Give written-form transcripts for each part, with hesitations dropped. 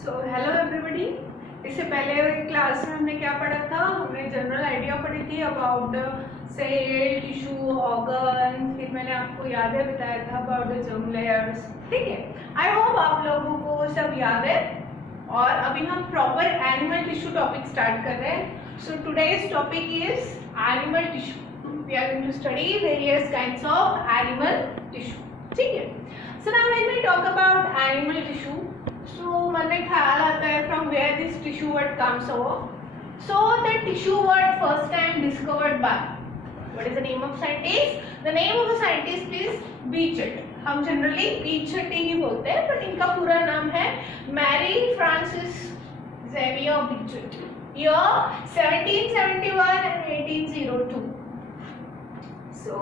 So hello everybody. इससे पहले class में हमने क्या पढ़ा था? हमने जनरल आइडिया पढ़ी थी अबाउट सेल, टिश्यू, ऑर्गन। फिर मैंने आपको याद है बताया था अबाउट द जर्म लेयर्स। ठीक है, आई होप आप लोगों को सब याद है। और अभी हम proper animal tissue topic start कर रहे हैं। So today's topic is animal tissue. We are going to study various kinds of animal tissue. ठीक है, so now when we talk about animal tissue, so मन में ख्याल आता है from where this tissue word comes over. So the tissue word first time discovered by, what is the name of scientist? The name of the scientist is Beechett. हम generally Bichat ही बोलते हैं, पर इनका पूरा नाम है Marie Francois Xavier Bichat. Year 1771 and 1802. So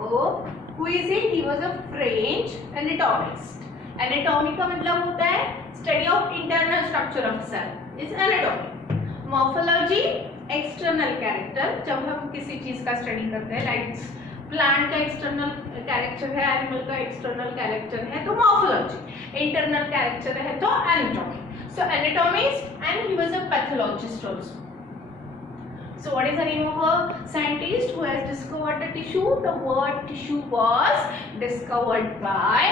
who is he? He was a French anatomist. Anatomy का मतलब होता है study of internal structure of cell is anatomy. Morphology external character, जब हम किसी चीज का स्टडी करते हैं, लाइक प्लांट का एक्सटर्नल कैरेक्टर है, एनिमल का एक्सटर्नल कैरेक्टर है तो मॉर्फोलॉजी, इंटरनल कैरेक्टर है तो anatomy. So anatomist and he was a pathologist also. So what is the name of a scientist who has discovered the tissue? The word tissue was discovered by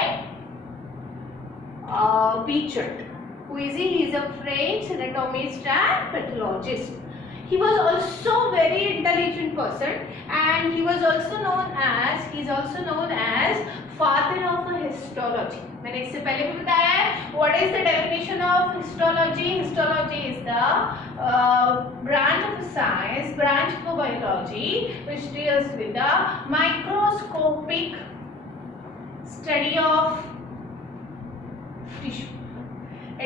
Beechett. Who is he? He is a French anatomist and pathologist. He was also very intelligent person, and he is also known as father of histology. मैंने इससे पहले भी बताया है. What is the definition of histology? Histology is the branch of science, branch of biology, which deals with the microscopic study of tissue.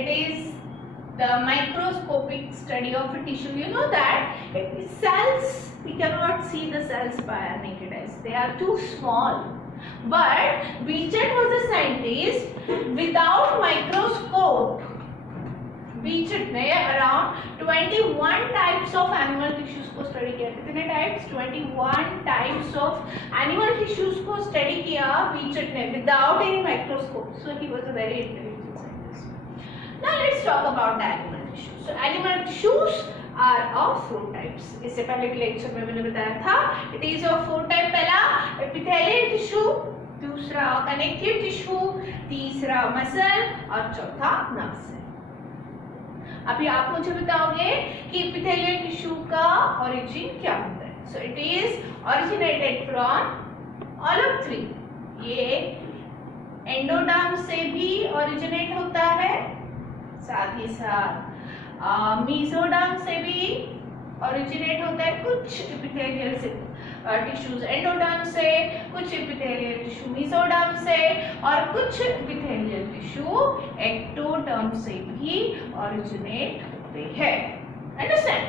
It is the microscopic study of a tissue. You know that cells, we cannot see the cells by our naked eyes. They are too small. But Beechett was a scientist without microscope. Beechett ने around 21 types of animal tissues को study किया. कितने types? 21 types of animal tissues को study किया Beechett ने without any microscope. So he was a very intelligent scientist. Now let's talk about the animal tissues. So animal tissues are of four types. इससे पहले के lecture में मैंने बताया था. It is of four type. पहला epithelial tissue, दूसरा connective tissue, तीसरा मसल और चौथा nerve cell. अभी आप मुझे बताओगे कि epithelial tissue का origin क्या होता है. So it is originated from all of three. ये एंडोडर्म से भी originate होता है, साथ ही साथ मीजोडर्म से भी ओरिजिनेट होता है. कुछ एपिथेलियल से टिश्यूज एंडोडर्म से, कुछ एपिथेलियल टिश्यू मीजोडर्म से और कुछ एपिथेलियल टिश्यू एक्टोडर्म से भी ओरिजिनेट होते हैं. अंडरस्टैंड?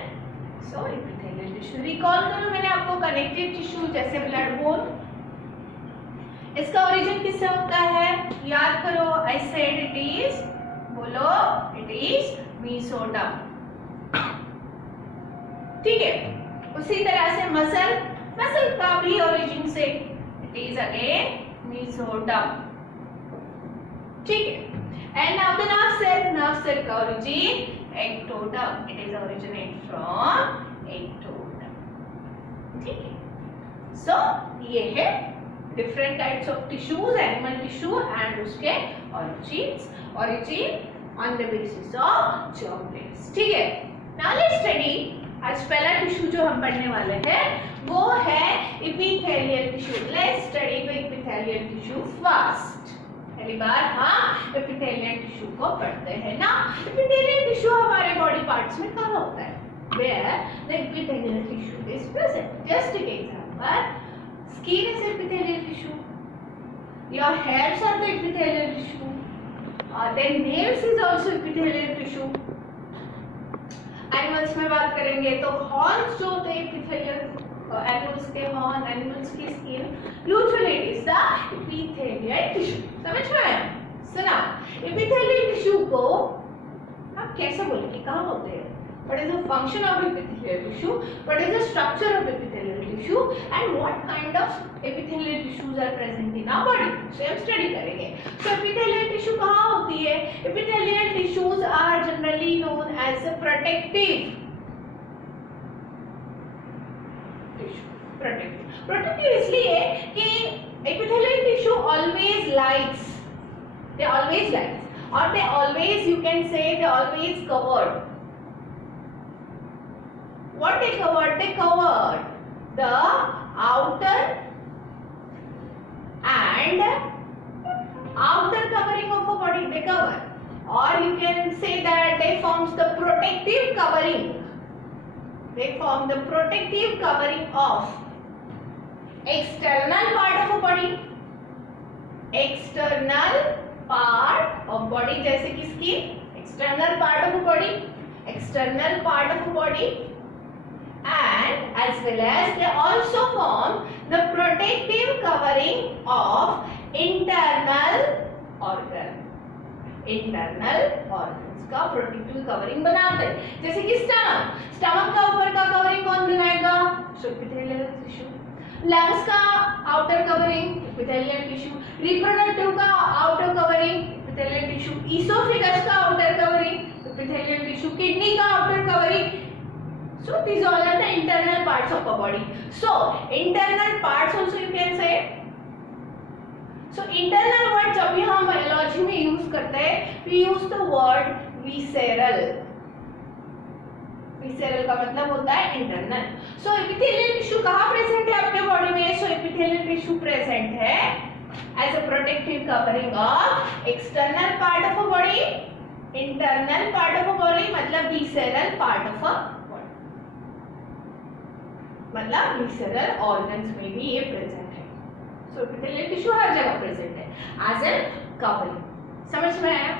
सो एपिथेलियल टिश्यू रिकॉल करो, मैंने आपको कनेक्टिव टिश्यू जैसे ब्लड बोन, इसका ओरिजिन किससे होता है याद करो. आई सेड इट इज, बोलो, इट इज मीजोडर्म. ठीक है, उसी तरह से मसल का भी ओरिजिन से इट इज अगेन मीजोडर्म. ठीक है. And now the nerve cell का origin ectoderm. It is originate from ectoderm. ठीक है. सो ये है different types of tissues, animal tissue and उसके origin on the basis of germ layers. ठीक है. Now let's study. आज पहला टिश्यू जो हम पढ़ने वाले हैं वो है epithelial tissue. Let's study the epithelial tissue first. पहली बार हम epithelial tissue को पढ़ते हैं ना. epithelial tissue हमारे बॉडी पार्ट्स में कहाँ होता है? Where the epithelial tissue is present. Just take example. Skin is epithelial tissue. Your hairs are the epithelial tissue. Then nails is also epithelial tissue. Animals में बात करेंगे तो horns जो होते हैं epithelial, animals के horn, animals की skin, usually it is the epithelial tissue. समझ में आया? सुना, epithelial tissue को आप कैसे बोलेंगे, कहाँ होते हैं? What is the function of epithelial tissue? What is the structure of epithelial tissue? And what kind of epithelial tissues are present in our body? So हम study करेंगे. So epithelial tissue कहाँ होती है? Epithelial tissues are generally known as a protective tissue. Protective इसलिए कि epithelial tissue always lies. They always lies, or they always, you can say, they always covered. What they covered? They covered the outer covering of a body. They cover, or you can say that they forms the protective covering. They form the protective covering of external part of a body. External part of body, जैसे कि skin. External part of a body. External part of a body. And as well as they also form the protective covering of internal organ. Internal organs का protective covering बनाते हैं. जैसे कि stomach का ऊपर का covering कौन बनाएगा? epithelial tissue. Lungs का outer covering epithelial tissue. Reproductive का outer covering epithelial tissue. Esophagus का outer covering epithelial tissue. Kidney का outer covering. So these all are the internal parts of a body. So internal parts also you can say. So internal word जब भी हम biology में use करते हैं, we use the word visceral. Visceral का मतलब होता है internal. So epithelial tissue कहाँ present है आपके body में? So epithelial tissue present है as a protective covering of external part of a body, internal part of a body मतलब visceral part of a body. मतलब visceral organs में भी ये present है. So epithelial tissue हर जगह present है as a covering. समझ में आया?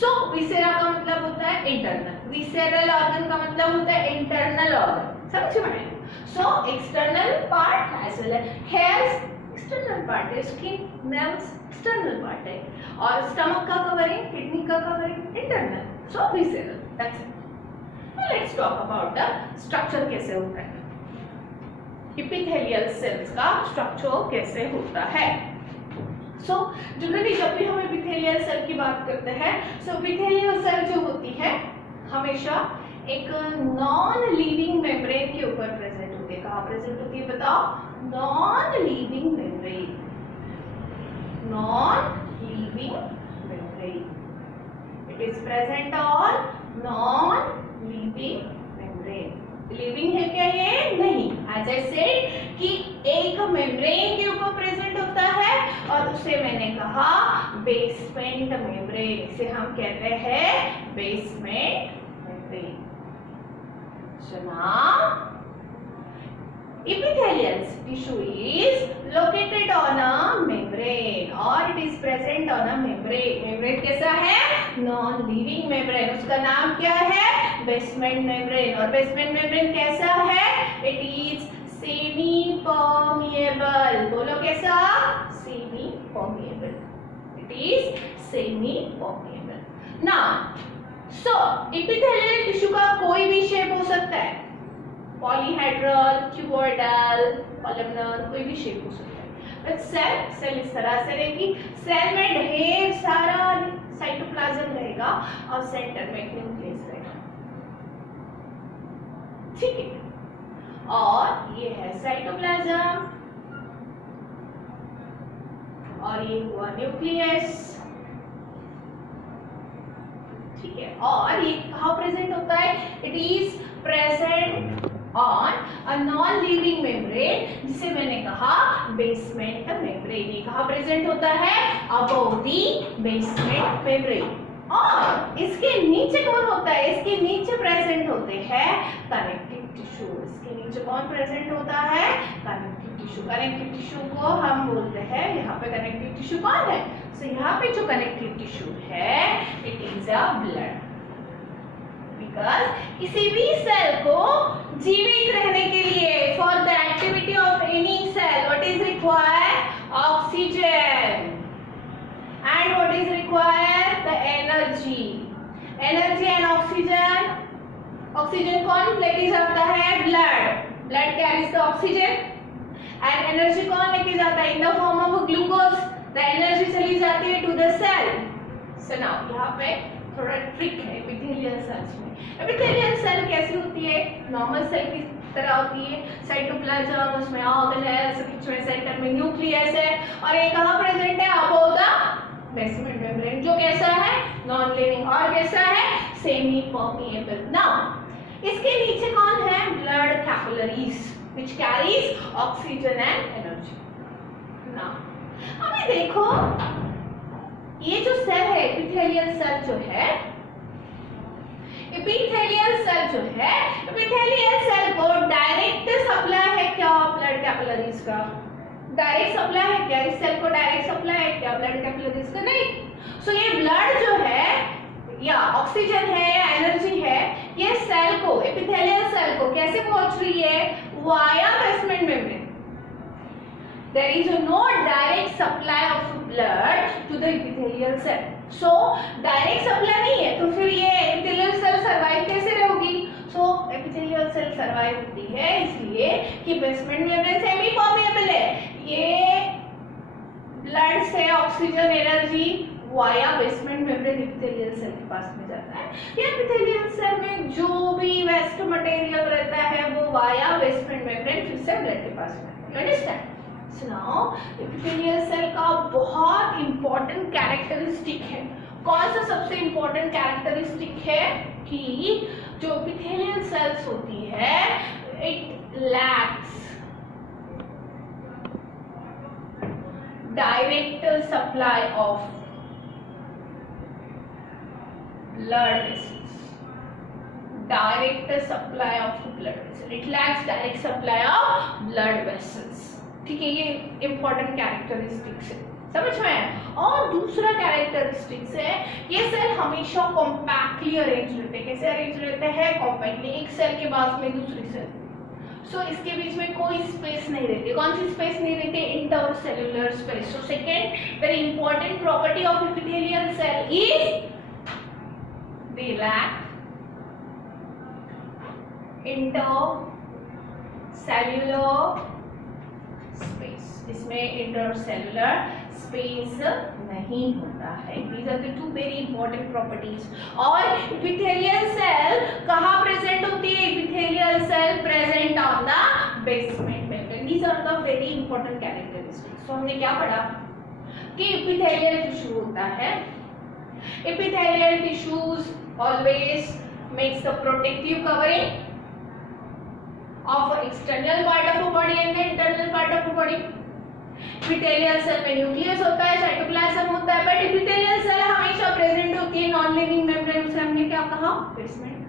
So viscera का मतलब होता है internal. Visceral organ का मतलब होता है internal organ. समझ में आया? So external part as well as hairs external part है, skin, nerves external part है, और stomach का covering, kidney का covering internal. So visceral. That's it. Now let's talk about the structure कैसे होता है. Epithelial cells का structure कैसे होता है? So जनरली जब भी हम epithelial cell की बात करते हैं, so epithelial cell जो होती है हमेशा एक non-living membrane के ऊपर present होती है. कहाँ present होती है बताओ? Non-living membrane. Non-living membrane. It is present on non-living membrane. Living है क्या ये? नहीं. As I said कि एक मेम्ब्रेन के ऊपर प्रेजेंट होता है और उसे मैंने कहा बेसमेंट मेम्ब्रेन. इसे हम कहते हैं basement membrane. So now epithelial tissue is located on a membrane or it is present on a membrane. membrane कैसा है? non-living membrane. उसका नाम क्या है? basement membrane. और basement membrane कैसा है? it is semi permeable. बोलो कैसा? semi permeable. it is semi permeable. now so epithelial tissue का कोई भी शेप हो सकता है. पॉलीहेड्रल, क्यूबॉइडल, कॉलमनर, कोई भी शेप हो सकता है. सेल इस तरह से रहेगी. सेल में ढेर सारा साइटोप्लाज्म रहेगा और सेंटर में न्यूक्लियस रहेगा. ठीक है. और ये है साइटोप्लाज्म और ये हुआ न्यूक्लियस. ठीक है. और ये कहाँ प्रेजेंट होता है? It is present on a non-living membrane जिसे मैंने कहा basement membrane. ये कहाँ प्रेजेंट होता है? above the basement membrane. और इसके नीचे कौन होता है? इसके नीचे प्रेजेंट होते हैं कनेक्टिव टिश्यू. इसके नीचे कौन प्रेजेंट होता है? Connective tissue. कनेक्टिव टिश्यू को हम बोलते हैं, यहाँ पे कनेक्टिव टिश्यू कौन है? so, यहाँ पे जो कनेक्टिव टिश्यू है it is a blood. Because किसी भी सेल को जीवित रहने के लिए for the activity of any cell what is required? Oxygen. And what is required? The energy. Energy and oxygen oxygen कौन लेके जाता है? Blood. Blood carries the oxygen and energy कौन लेके जाता है? In the form of glucose. The energy चली जाती है to the cell. So now यहाँ पे थोड़ा ट्रिक है एपिथेलियल सेल्स में. एपिथेलियल सेल कैसी होती है? नॉर्मल सेल की तरह होती है. साइटोप्लाज्म, उसमें ऑर्गेनेल्स, बीच में सेंटर में न्यूक्लियस है और ये कहाँ प्रेजेंट है? Above the basement membrane. जो कैसा है? Non living. और कैसा है? Semi permeable. नाउ इसके नीचे कौन है? Blood capillaries which carries oxygen and energy. Now अभी देखो ये जो सेल है एपिथेलियल सेल जो है, एपिथेलियल सेल जो है, एपिथेलियल सेल को डायरेक्ट सप्लाई है क्या ब्लड कैपिलरीज का? डायरेक्ट सप्लाई है क्या? इस सेल को डायरेक्ट सप्लाई है क्या ब्लड कैपिलरीज का? नहीं. सो ये ब्लड जो है या ऑक्सीजन है या एनर्जी है, ये सेल को, एपिथेलियल सेल को कैसे पहुंच रही है? Via basement membrane. There is no direct supply of blood to the epithelial cell. So direct supply नहीं है तो फिर ये epithelial cell survive कैसे रहेगी? So epithelial cell survive होती है इसलिए कि basement membrane semi permeable है. ये blood से oxygen energy via basement membrane epithelial cell के पास में जाता है. ये एपिथेलियल सेल में जो भी वेस्ट मटेरियल रहता है वो वाया बेसमेंट मेम्ब्रेन फिर से ब्लड के पास में आता है. Understand? So now epithelial cell का बहुत इंपॉर्टेंट कैरेक्टरिस्टिक है. कौन सा सबसे इंपॉर्टेंट कैरेक्टरिस्टिक है? कि जो एपिथेलियल सेल्स होती है it lacks direct supply of blood vessels. Direct supply of blood vessels. It lacks direct supply of blood vessels. ठीक है, ये इंपॉर्टेंट कैरेक्टरिस्टिक्स है. समझ में आया? और दूसरा कैरेक्टरिस्टिक्स है ये सेल हमेशा कॉम्पैक्टली अरेंज रहते हैं. कैसे अरेंज रहते हैं? कॉम्पैक्टली. एक सेल के बाद में दूसरी सेल. सो इसके बीच में कोई स्पेस नहीं रहती. कौन सी स्पेस नहीं रहती? Intercellular space. So second very important property of epithelial cell is they lack intercellular space. इसमें intercellular space नहीं होता है. These are the two very important properties. और epithelial cell कहाँ present होती है? Epithelial cell present on the basement membrane. These are the very important characteristics. So हमने क्या पढ़ा कि epithelial tissue होता है. Epithelial tissues always makes the protective covering of external part of a body and the internal part of a body. Epithelial cell में nucleus होता है, cytoplasm होता है, बट epithelial cell हमेशा प्रेजेंट होती है नॉन लिविंग मेम्ब्रेन. से हमने क्या कहा? बेसमेंट.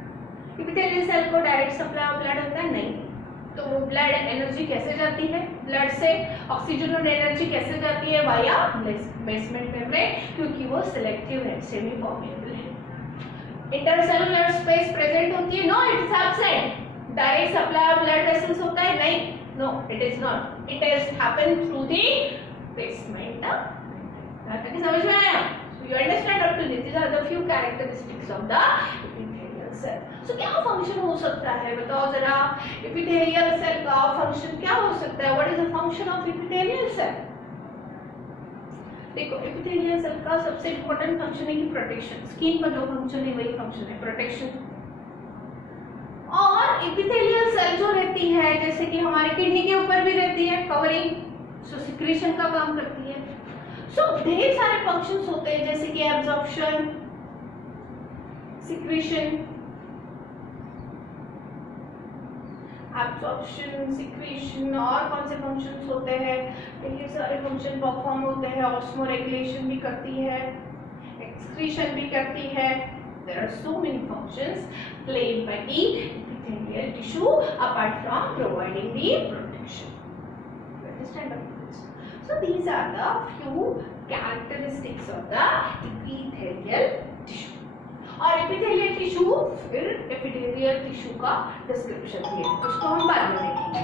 epithelial cell को डायरेक्ट सप्लाई ऑफ ब्लड होता है? नहीं. तो वो ब्लड एनर्जी कैसे जाती है? ब्लड से ऑक्सीजन और एनर्जी कैसे जाती है? वाया बेसमेंट मेम्ब्रेन, क्योंकि वो सिलेक्टिव है, सेमी परमेबल है. इंटरसेलुलर स्पेस प्रेजेंट होती है? No, it is absent. Direct supply of blood vessels होता है? नहीं. No, it is not. It has happen through the basement. समझ में आया? You understand up to this. These are the few characteristics of the epithelial cell. So क्या function हो सकता है? बताओ जरा. एपिथेलियल सेल का फंक्शन क्या हो सकता है? What is the function of epithelial cell? देखो, एपिथेलियल सेल का सबसे इंपॉर्टेंट फंक्शन है कि प्रोटेक्शन. स्किन का जो फंक्शन है वही फंक्शन है, प्रोटेक्शन. और एपिथेलियल सेल जो रहती है जैसे कि हमारे किडनी के ऊपर भी रहती है, कवरिंग, सो सिक्रीशन का काम करती है. सो ढेर सारे फंक्शंस होते हैं जैसे कि एब्जॉर्प्शन, सिक्रीशन, एब्जॉर्प्शन, सिक्रीशन. और कौन से फंक्शंस होते हैं? ढेर सारे फंक्शन परफॉर्म होते हैं. ऑस्मो रेगुलेशन भी करती है, एक्सक्रीशन भी करती है. There are so many functions played by the epithelial tissue apart from providing the protection. You understand what it is? So these are the few characteristics of the epithelial tissue. और epithelial tissue फिर epithelial tissue का description भी है, उसको हम बाद में देखेंगे.